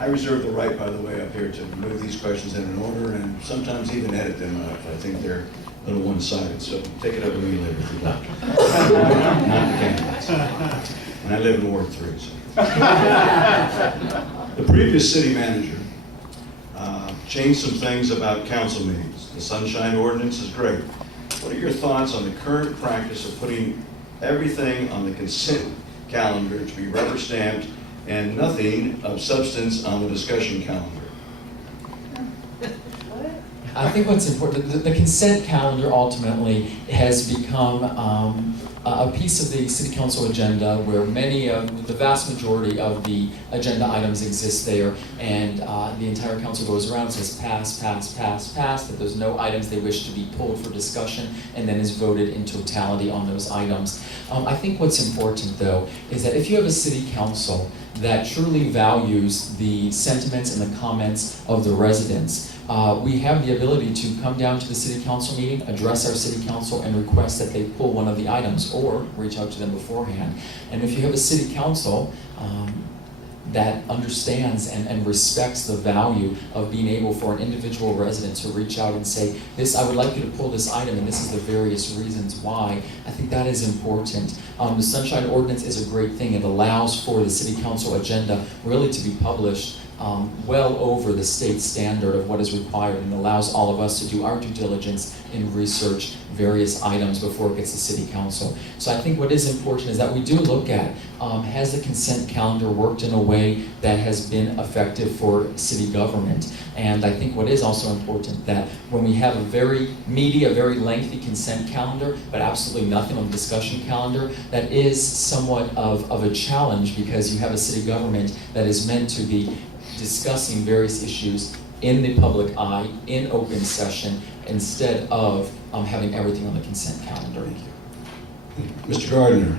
I reserve the right, by the way, up here to move these questions in an order and sometimes even edit them if I think they're a little one-sided. So take it up with me later if you'd like. Not the candidates. And I live in Ward 3. So. The previous city manager changed some things about council meetings. The sunshine ordinance is great. What are your thoughts on the current practice of putting everything on the consent calendar to be rubber stamped and nothing of substance on the discussion calendar? I think what's important, the consent calendar ultimately has become a piece of the city council agenda where the vast majority of the agenda items exist there, and the entire council goes around and says pass, pass, pass, pass, that there's no items they wish to be pulled for discussion, and then is voted in totality on those items. I think what's important though is that if you have a city council that truly values the sentiments and the comments of the residents, we have the ability to come down to the city council meeting, address our city council, and request that they pull one of the items, or reach out to them beforehand. And if you have a city council that understands and respects the value of being able for an individual resident to reach out and say, I would like you to pull this item, and this is the various reasons why, I think that is important. The Sunshine Ordinance is a great thing. It allows for the city council agenda really to be published well over the state standard of what is required, and allows all of us to do our due diligence and research various items before it gets to city council. So I think what is important is that we do look at, has the consent calendar worked in a way that has been effective for city government? And I think what is also important, that when we have a very meaty, a very lengthy consent calendar, but absolutely nothing on the discussion calendar, that is somewhat of a challenge, because you have a city government that is meant to be discussing various issues in the public eye, in open session, instead of having everything on the consent calendar. Mr. Gardner.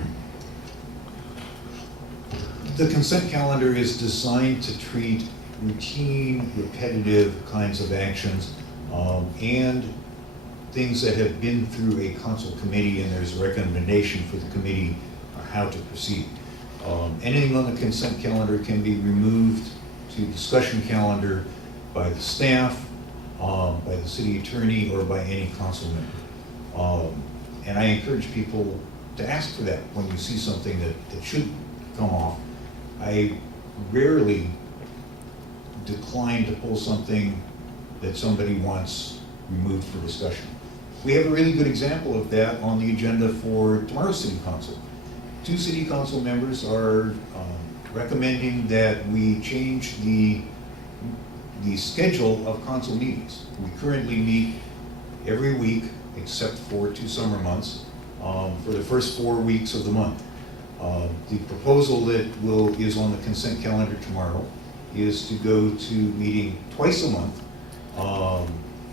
The consent calendar is designed to treat routine, repetitive kinds of actions and things that have been through a council committee, and there's a recommendation for the committee on how to proceed. Anything on the consent calendar can be removed to discussion calendar by the staff, by the city attorney, or by any council member. And I encourage people to ask for that when you see something that should come off. I rarely decline to pull something that somebody wants removed for discussion. We have a really good example of that on the agenda for tomorrow's city council. 2 city council members are recommending that we change the schedule of council meetings. We currently meet every week except for 2 summer months for the first 4 weeks of the month. The proposal that is on the consent calendar tomorrow is to go to meeting twice a month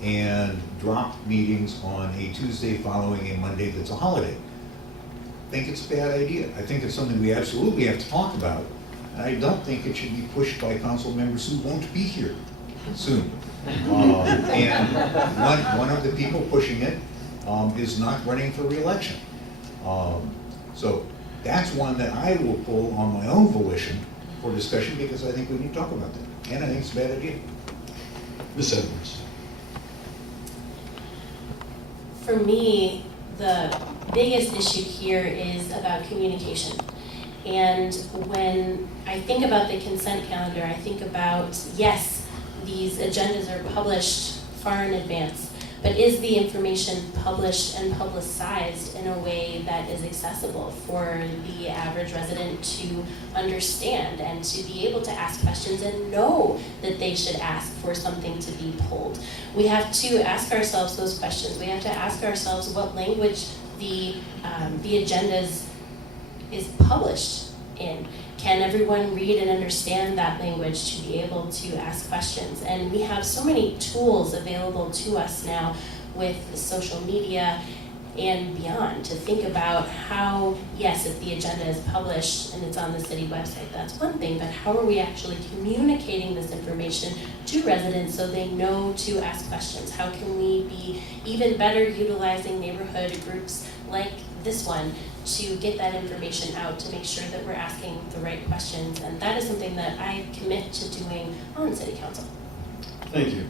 and drop meetings on a Tuesday following a Monday that's a holiday. I think it's a bad idea. I think it's something we absolutely have to talk about. And I don't think it should be pushed by council members who won't be here soon. And one of the people pushing it is not running for re-election. So that's one that I will pull on my own volition for discussion, because I think we need to talk about that. And I think it's a bad idea. Ms. Edwards. For me, the biggest issue here is about communication. And when I think about the consent calendar, I think about, yes, these agendas are published far in advance, but is the information published and publicized in a way that is accessible for the average resident to understand and to be able to ask questions and know that they should ask for something to be pulled? We have to ask ourselves those questions. We have to ask ourselves what language the agendas is published in. Can everyone read and understand that language to be able to ask questions? And we have so many tools available to us now with social media and beyond to think about how, yes, if the agenda is published and it's on the city website, that's one thing, but how are we actually communicating this information to residents so they know to ask questions? How can we be even better utilizing neighborhood groups like this one to get that information out, to make sure that we're asking the right questions. And that is something that I commit to doing on city council. Thank you.